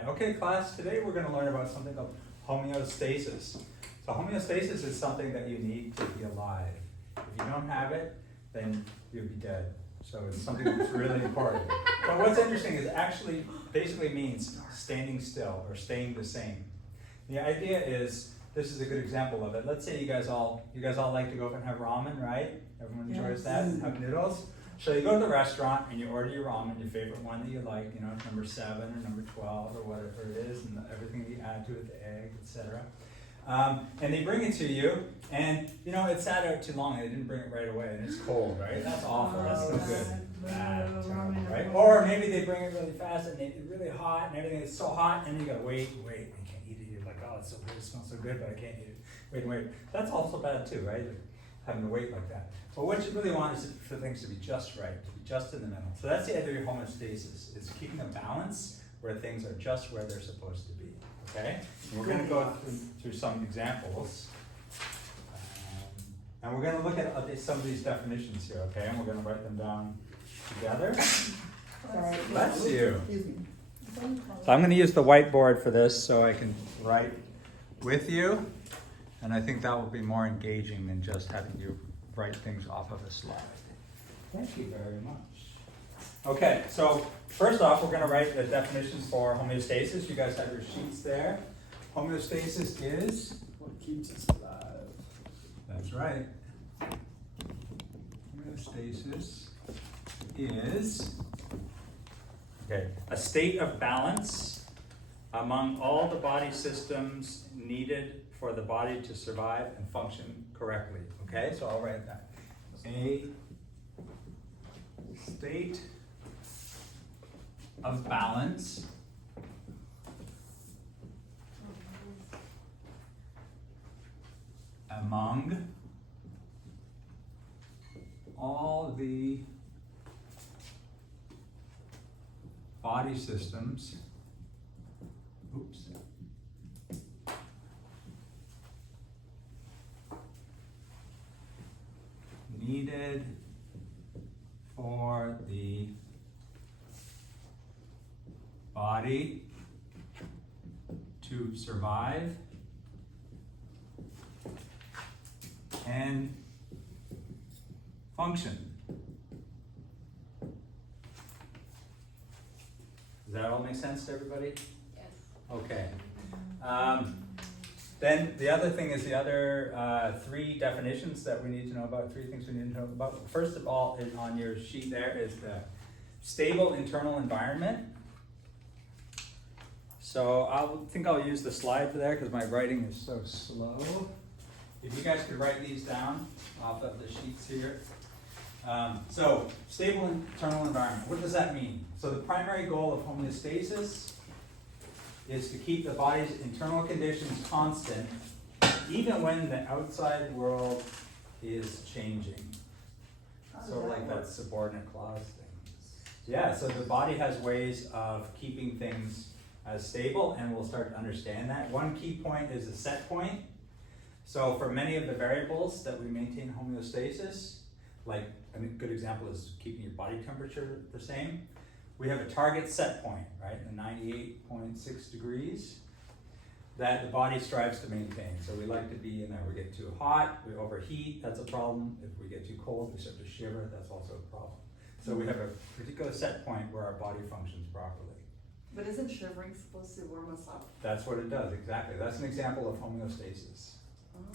Right. Okay, class, today we're going to learn about something called homeostasis. So homeostasis is something that you need to be alive. If you don't have it, then you'll be dead. So it's something that's really important. But what's interesting is it actually basically means standing still or staying the same. The idea is, this is a good example of it. Let's say you guys all like to go up and have ramen, right? Everyone enjoys that and have noodles. So you go to the restaurant and you order your ramen, your favorite one that you like, you know, number 7 or number 12 or whatever it is, and everything you add to it, the egg, etc. And they bring it to you, and you know, it sat out too long, they didn't bring it right away, and it's cold, right? That's awful, that's no good. Bad, terrible, right? Or maybe they bring it really fast and it's really hot and everything is so hot, and then you gotta wait, you can't eat it. You're like, oh, it's so good, it smells so good, but I can't eat it. Wait. That's also bad too, right? Having to wait like that. But what you really want is for things to be just right, to be just in the middle. So that's the idea of homeostasis, is keeping a balance where things are just where they're supposed to be. Okay? And we're going to go through some examples. And we're going to look at some of these definitions here, okay? And we're going to write them down together. Bless you. So I'm going to use the whiteboard for this so I can write with you. And I think that will be more engaging than just having you write things off of a slide. Thank you very much. Okay, so first off, we're going to write the definitions for homeostasis. You guys have your sheets there. Homeostasis is what keeps us alive. That's right. Homeostasis is a state of balance among all the body systems needed for the body to survive and function correctly. Okay, so I'll write that. A state of balance among all the body systems needed for the body to survive and function. Does that all make sense to everybody? Yes. Okay. Then the other thing is the other 3 definitions that we need to know about, 3 things we need to know about. First of all, on your sheet there is the stable internal environment. So I think I'll use the slide for there because my writing is so slow. If you guys could write these down off of the sheets here. So stable internal environment, what does that mean? So the primary goal of homeostasis is to keep the body's internal conditions constant even when the outside world is changing. Sort of like that subordinate clause thing. Yeah, so the body has ways of keeping things as stable, and we'll start to understand that. One key point is a set point. So for many of the variables that we maintain homeostasis, like a good example is keeping your body temperature the same, we have a target set point, right, the 98.6 degrees that the body strives to maintain. So we like to be in there. We get too hot, we overheat, that's a problem. If we get too cold, we start to shiver, that's also a problem. So we have a particular set point where our body functions properly. But isn't shivering supposed to warm us up? That's what it does, exactly. That's an example of homeostasis.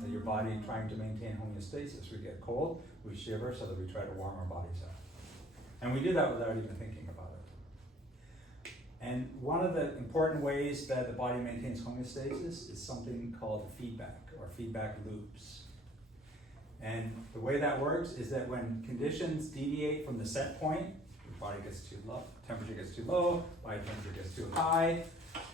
So your body trying to maintain homeostasis. We get cold, we shiver so that we try to warm our bodies up. And we do that without even thinking about it. And one of the important ways that the body maintains homeostasis is something called feedback or feedback loops. And the way that works is that when conditions deviate from the set point, your body gets too low, temperature gets too low, body temperature gets too high,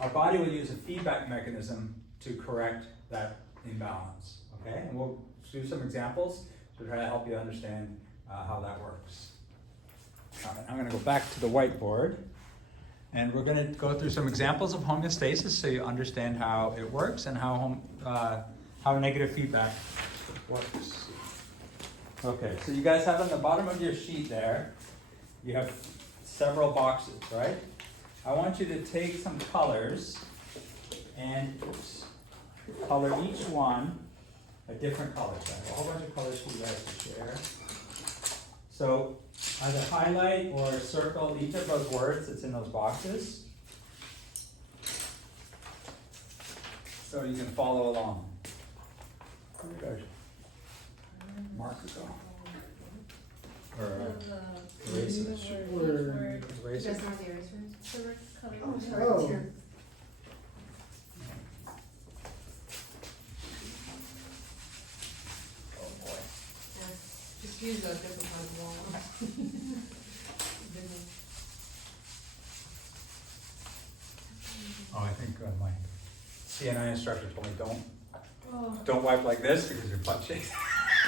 our body will use a feedback mechanism to correct that imbalance, okay? And we'll do some examples to try to help you understand how that works. All right, I'm gonna go back to the whiteboard, and we're gonna go through some examples of homeostasis so you understand how it works and how negative feedback works. Okay, so you guys have on the bottom of your sheet there, you have several boxes, right? I want you to take some colors and color each one a different color. So I have a whole bunch of colors for you guys to share. So either highlight or circle each of those words that's in those boxes, so you can follow along. Where did our marker go? Or eraser. Eraser. Just not the erasers, so we're coloring. Oh, sorry, Oh. it's here. Oh boy. Yeah, just use a different kind of wall. Oh, I think my CNI instructor told me Oh. don't wipe like this because your butt shakes.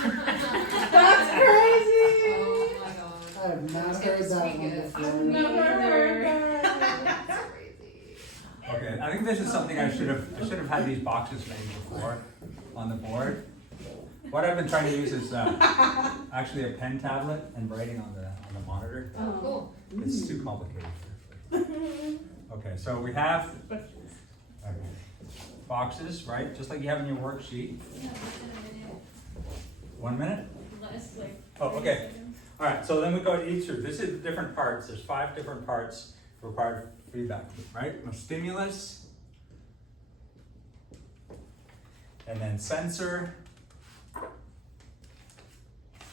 That's crazy! Oh my god. I have not Just heard get to that speak one it. before. I've never heard that. That's crazy. Okay, I think this is something I should have had these boxes made before on the board. What I've been trying to use is actually a pen tablet and writing on the monitor. Oh, cool. It's too complicated. Okay, so we have boxes, right? Just like you have in your worksheet. 1 minute? Less like. Oh, okay. All right, so then we go to each of, this is the different parts. There's 5 different parts required feedback, right? A stimulus, and then sensor,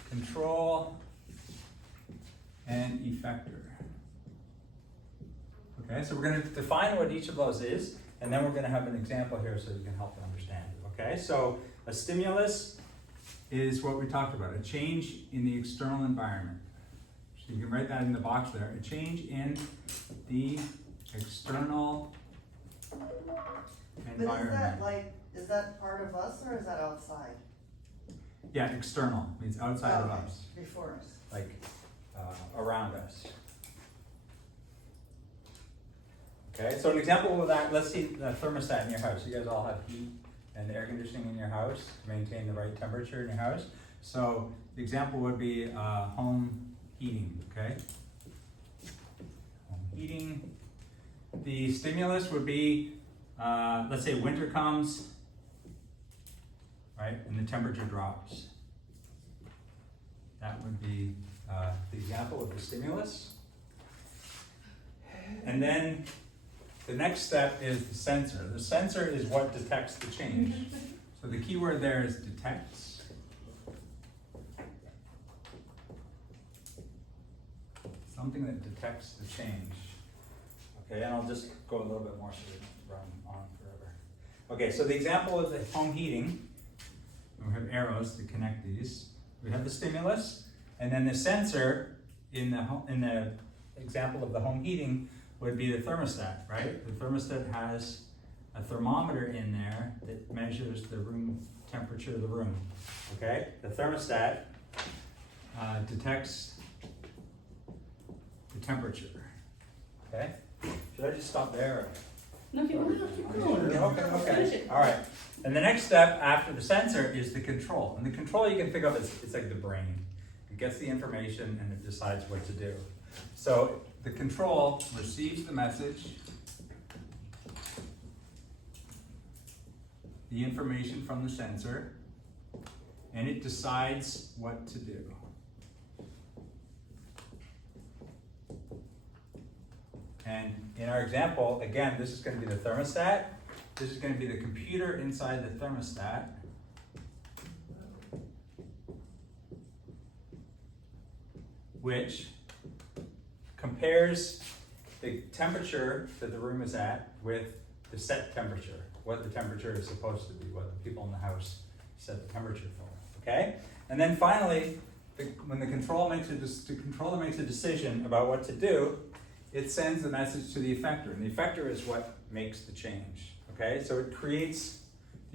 control, and effector. Okay, so we're going to define what each of those is, and then we're going to have an example here so you can help to understand it. Okay, so a stimulus is what we talked about, a change in the external environment. So you can write that in the box there, a change in the external But environment. is that part of us or is that outside? Yeah, external means outside of Okay, us, before us. like around us. Okay, so an example of that, let's see the thermostat in your house. You guys all have heat and air conditioning in your house to maintain the right temperature in your house. So the example would be home heating, okay? Home heating. The stimulus would be, let's say winter comes, right, and the temperature drops. That would be the example of the stimulus. And then the next step is the sensor. The sensor is what detects the change. So the key word there is detects. Something that detects the change. Okay, and I'll just go a little bit more so we don't run on forever. Okay, so the example of the home heating, we have arrows to connect these. We have the stimulus, and then the sensor in the example of the home heating would be the thermostat, right? The thermostat has a thermometer in there that measures the room temperature of the room, okay? The thermostat detects the temperature, okay? Should I just stop there? No, keep going. Okay, all right. And the next step after the sensor is the control. And the control you can think of as, it's like the brain. It gets the information and it decides what to do. So the control receives the message, the information from the sensor, and it decides what to do. And in our example, again, this is going to be the thermostat. This is going to be the computer inside the thermostat. Which compares the temperature that the room is at with the set temperature, what the temperature is supposed to be, what the people in the house set the temperature for, okay? And then finally, when the controller makes a decision about what to do, it sends the message to the effector, and the effector is what makes the change, okay? So the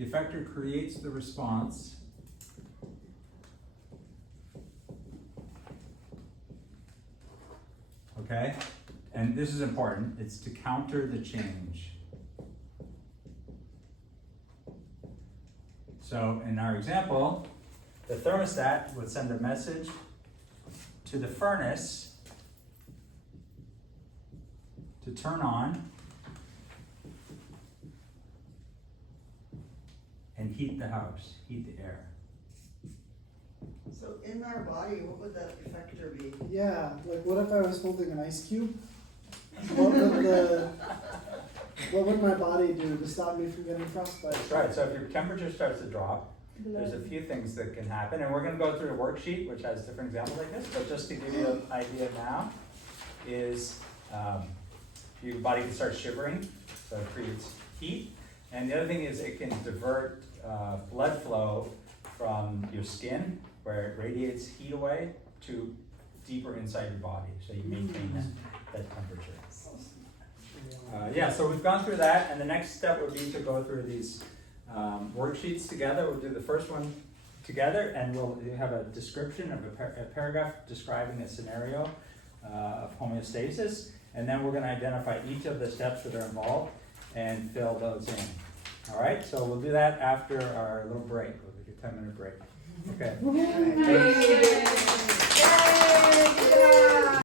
effector creates the response. Okay? And this is important, it's to counter the change. So in our example, the thermostat would send a message to the furnace to turn on and heat the house, heat the air. So in our body, what would that effector be? Yeah, like what if I was holding an ice cube? What would my body do to stop me from getting frostbite? That's right, so if your temperature starts to drop, there's a few things that can happen, and we're gonna go through a worksheet which has different examples like this, but just to give you an idea now, is your body can start shivering, so it creates heat. And the other thing is it can divert blood flow from your skin, where it radiates heat away, to deeper inside your body, so you maintain that temperature. Yeah, so we've gone through that, and the next step would be to go through these worksheets together. We'll do the first one together, and we'll have a description of a paragraph describing a scenario of homeostasis, and then we're going to identify each of the steps that are involved and fill those in. All right, so we'll do that after our little break. We'll take a 10-minute break. Okay.